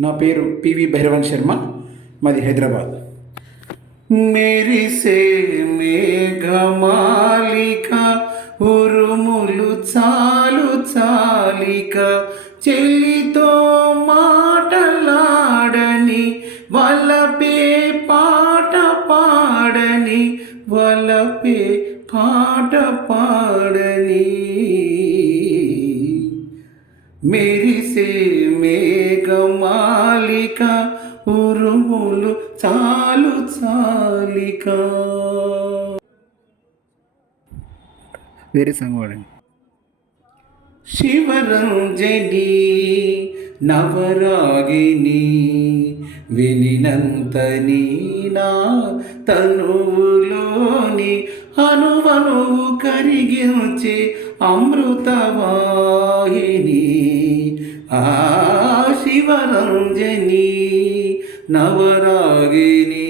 నా పేరు పివి భైరవన్ శర్మ, మాది హైదరాబాద్. మెరిసే మేఘమాలిక ఉరుములు చాలు చాలిక, చెల్లితో మాటలాడని వలపే పాట పాడని, వలపే పాట పాడని. మెరిసే మేఘమాలిక ఉరుములు చాలు చాలిక. వేరే సాంగ్ వాడండి. శివరంజని నవరాగిని వినినంత నీనా తనువులోని అనువనువు కరిగించే అమృతవాహిని. ఆ శివరంజని నవరాగిని